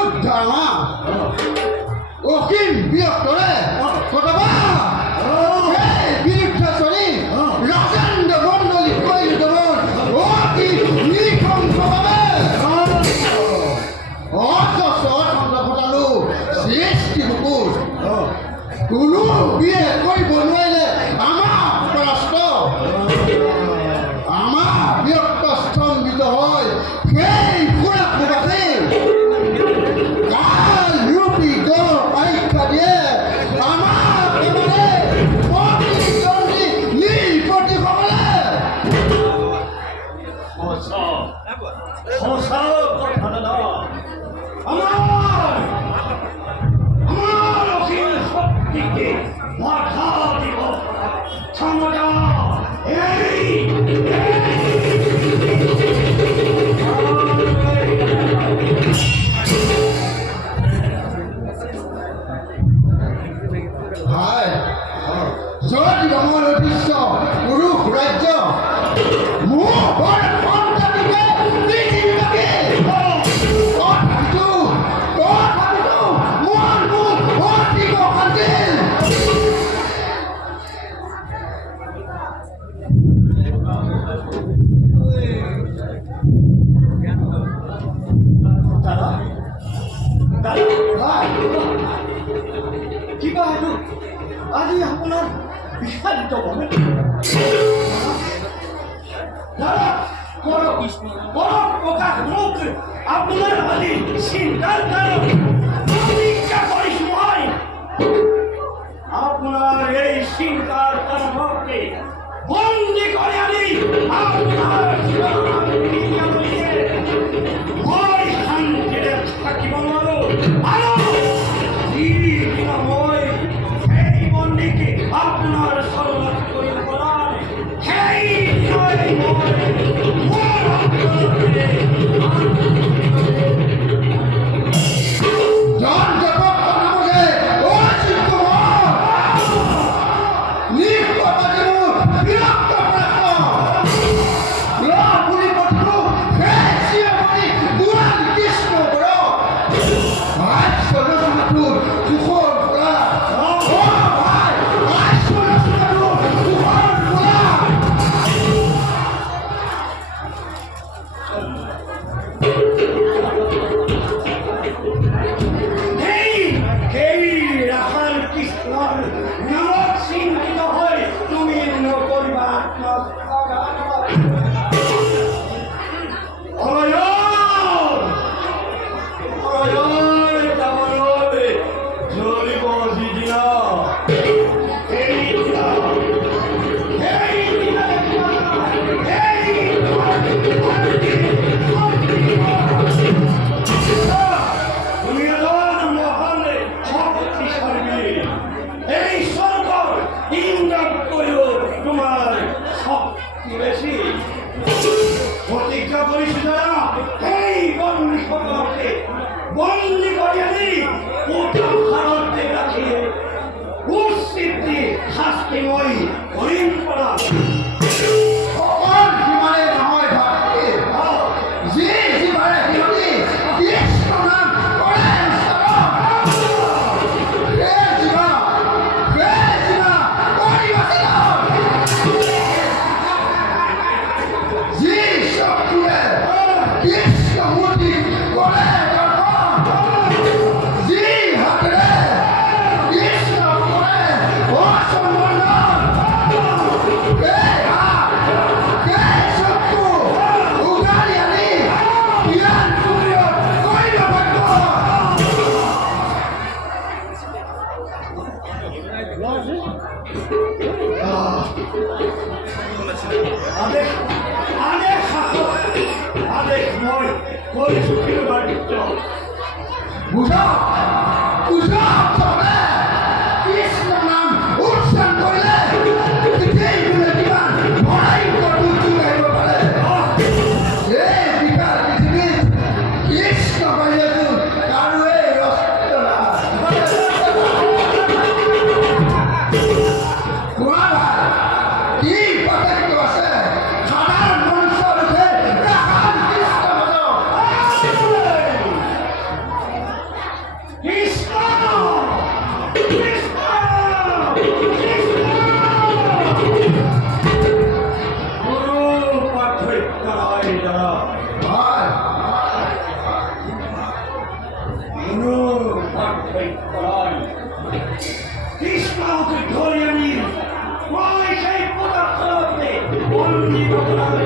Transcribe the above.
যুদ্ধ আমার অসীম বীরত্বৰে কতবা বিৰুদ্ধে চলি ৰাজেন্দ্ৰ মণ্ডলী কৰিলো অতি নৃশংসভাৱে অজস্ৰ খণ্ড ফটালো সৃষ্টি বুকুৰ কোনো বিয়ে কৰিব নোৱাৰিলে আমাৰ পৰাস্ত আমাৰ বীৰত্ব স্তম্ভিত হয় সেই সুৰাপুৰাতে কাল ৰূপী গড় পৰীক্ষা দিয়ে আমাৰ এবাৰে প্ৰতিদ্বন্দ্বী নিৰ্প্ৰতিসকলে সঁচা কথা দাদা আমাৰ অসীম শক্তিকে বাধা দিব ক্ষমতা জয় ৰঙৰ দৃশ্য পুৰুষ ৰাজ্য মোৰ সন্তানিকে পৃথিৱীকে তথাপিতো মোৰ মুখ অতিক অশান্তিৰ কিবা হেতু আজি আপোনাৰ বিষাদিত মনে প্ৰকাশ মোক আপোনাৰ আজি চিন্তাৰ কাৰণ প্ৰতিজ্ঞা কৰিছো মই আপোনাৰ এই চিন্তাৰ কাৰণকে বন্দী কৰি আনি আপোনাৰ মই শান্তিৰে থাকিব নোৱাৰো আৰু যিদিনা মই সেই বন্দীকে আপোনাৰ চৰণত কৰিব পৰা সেই প্রতিজ্ঞা করিস এই বন্দী সকলকে বন্দী করে আনি উত্তম ভারতে রাখিয়ে উচিত শাস্তিময় হরিণ পড়া বুঝা বুঝা কৃষ্ণ নাম উচ্চারণ করলে পৃথিবীর জীবন ভরাই করতে গাইব পারে এই বিকার পৃথিবীর কৃষ্ণ বাহিরে কারুয়ে রস্ত না তোমার কি পার্থক্য আছে সাধারণ মানুষের উঠে রাখাল কৃষ্ণ ভজ সত্যই কৃষ্ণকে ধরে আনি মই সেই পদার্থে বন্দী করলাম